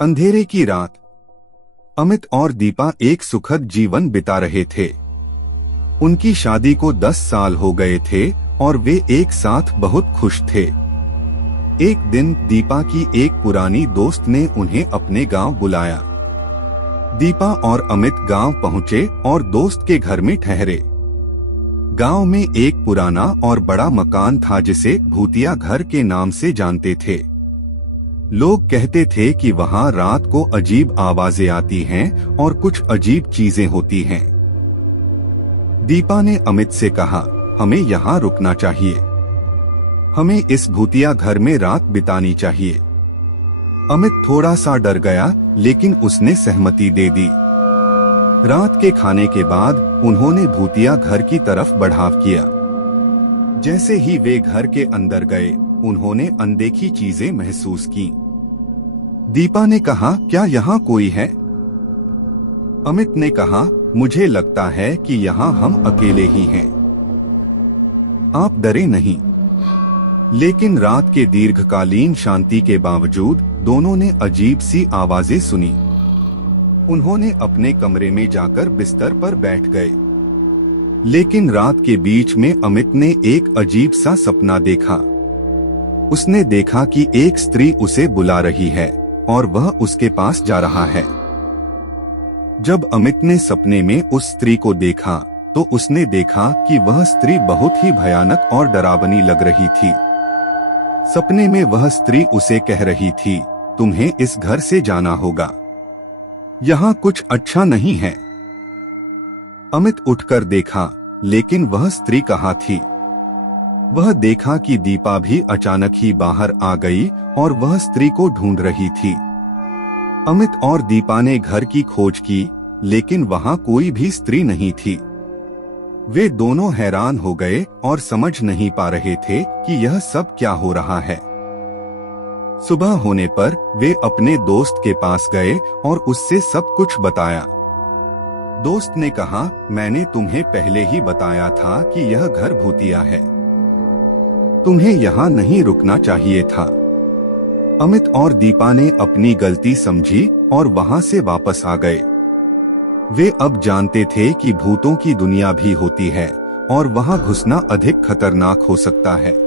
अंधेरे की रात। अमित और दीपा एक सुखद जीवन बिता रहे थे। उनकी शादी को 10 साल हो गए थे और वे एक साथ बहुत खुश थे। एक दिन दीपा की एक पुरानी दोस्त ने उन्हें अपने गांव बुलाया। दीपा और अमित गांव पहुंचे और दोस्त के घर में ठहरे। गांव में एक पुराना और बड़ा मकान था जिसे भूतिया घर के नाम से जानते थे। लोग कहते थे कि वहां रात को अजीब आवाजें आती हैं और कुछ अजीब चीजें होती हैं। दीपा ने अमित से कहा, हमें यहाँ रुकना चाहिए। हमें इस भूतिया घर में रात बितानी चाहिए। अमित थोड़ा सा डर गया, लेकिन उसने सहमति दे दी। रात के खाने के बाद उन्होंने भूतिया घर की तरफ बढ़ाव किया। जैसे ही वे घर के अंदर गए, उन्होंने अनदेखी चीजें महसूस की। दीपा ने कहा, क्या यहाँ कोई है? अमित ने कहा, मुझे लगता है कि यहाँ हम अकेले ही हैं। आप डरे नहीं। लेकिन रात के दीर्घकालीन शांति के बावजूद दोनों ने अजीब सी आवाजें सुनी। उन्होंने अपने कमरे में जाकर बिस्तर पर बैठ गए। लेकिन रात के बीच में अमित ने एक अजीब सा सपना देखा। उसने देखा कि एक स्त्री उसे बुला रही है और वह उसके पास जा रहा है। जब अमित ने सपने में उस स्त्री को देखा, तो उसने देखा कि वह स्त्री बहुत ही भयानक और डरावनी लग रही थी। सपने में वह स्त्री उसे कह रही थी, तुम्हें इस घर से जाना होगा, यहाँ कुछ अच्छा नहीं है। अमित उठकर देखा, लेकिन वह स्त्री कहाँ थी? वह देखा कि दीपा भी अचानक ही बाहर आ गई और वह स्त्री को ढूंढ रही थी। अमित और दीपा ने घर की खोज की, लेकिन वहां कोई भी स्त्री नहीं थी। वे दोनों हैरान हो गए और समझ नहीं पा रहे थे कि यह सब क्या हो रहा है। सुबह होने पर वे अपने दोस्त के पास गए और उससे सब कुछ बताया। दोस्त ने कहा, मैंने तुम्हें पहले ही बताया था कि यह घर भूतिया है। तुम्हें यहाँ नहीं रुकना चाहिए था। अमित और दीपा ने अपनी गलती समझी और वहाँ से वापस आ गए। वे अब जानते थे कि भूतों की दुनिया भी होती है और वहाँ घुसना अधिक खतरनाक हो सकता है।